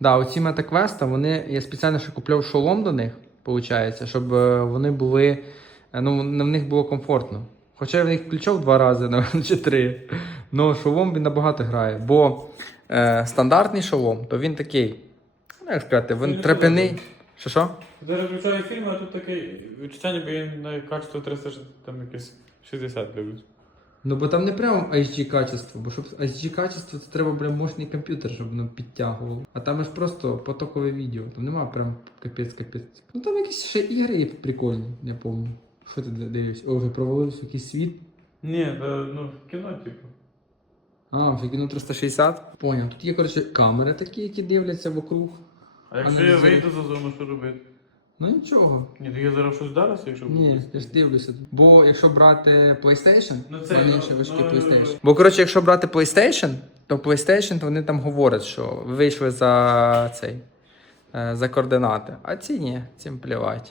Да, оці метаквеста, вони, я спеціально ще купляв шолом до них, виходить, щоб е, вони були, е, ну, в них було комфортно. Хоча я в них включав два рази, напевно, чи три. Ну, шолом він набагато грає. Бо е, стандартний шолом, то він такий, ну, як сказати, він трепяний. Що що? Зараз включаю фільм, а тут таке відчуття, ніби я на качество 300, там якесь 60 дивлюсь. Ну, бо там не прямо HD качество, бо щоб HD качество, це треба прям мощний комп'ютер, щоб воно підтягувало. А там ж просто потокове відео, там нема прям капець капець. Ну там якісь ще ігри є прикольні, я пам'ятаю. Що ти дивишся? О, вже провалився якийсь світ. Ні, та, ну кіно, типу. А, вже кіно 360. Поняв. Тут є, коротше, камери такі, які дивляться вокруг. А якщо я вийду за зону, що робити? Ну нічого. Ні, то я зараз щось вдарився, якщо Ні, я ж дивлюся. Бо якщо брати PlayStation, Ну, це, повніше ну, важкий ну, PlayStation. Бо коротше, якщо брати PlayStation, то PlayStation то вони там говорять, що ви вийшли за цей. е, За координати. А ці ні, цим плівать.